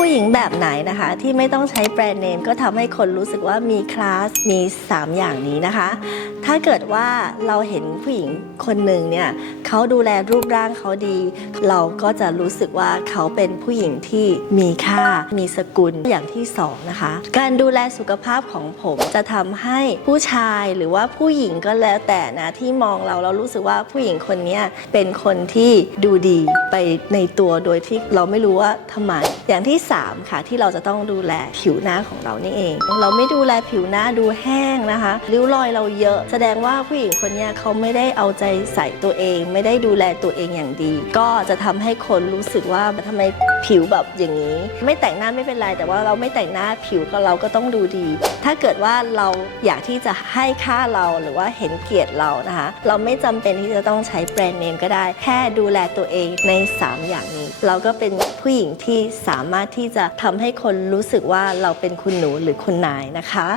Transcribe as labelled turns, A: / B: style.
A: ผู้หญิงแบบไหนนะคะที่ไม่ต้องใช้แบรนด์เนมก็ทำให้คนรู้สึกว่ามีคลาสมี 3 อย่างนี้นะคะ ถ้าเกิดว่าเราเห็นผู้หญิงคนหนึ่งเนี่ยเขาดูแลรูปร่างเขาดี เราก็จะรู้สึกว่าเขาเป็นผู้หญิงที่มีค่า มีสกุลอย่างที่สองนะคะการดูแลสุขภาพของผมจะทำให้ผู้ชายหรือว่าผู้หญิงก็แล้วแต่นะที่มองเราเรารู้สึกว่าผู้หญิงคนนี้เป็นคนที่ดูดีไปในตัวโดยที่เราไม่รู้ว่าทำไมอย่างที่3ค่ะ ที่เราจะต้องดูแลผิวหน้าของเรานี่เอง เราไม่ดูแลผิวหน้าดูแห้งนะคะริ้วรอยเราเยอะ แสดงว่าผู้หญิงคนนี้เขาไม่ได้เอาใจใส่ตัวเอง ไม่ได้ดูแลตัวเองอย่างดี ก็จะทำให้คนรู้สึกว่าทำไมผิวแบบอย่างนี้ ไม่แต่งหน้าไม่เป็นไร แต่ว่าเราไม่แต่งหน้าผิวก็เราก็ต้องดูดี ถ้าเกิดว่าเราอยากที่จะให้ค่าเราหรือว่าเห็นเกียรติเรานะคะ เราไม่จำเป็นที่จะต้องใช้แบรนด์เนมก็ได้ แค่ดูแลตัวเองใน 3 อย่างนี้ เราก็เป็นผู้หญิงที่สามารถที่จะทำให้คนรู้สึกว่าเราเป็นคุณหนูหรือคุณนายนะคะ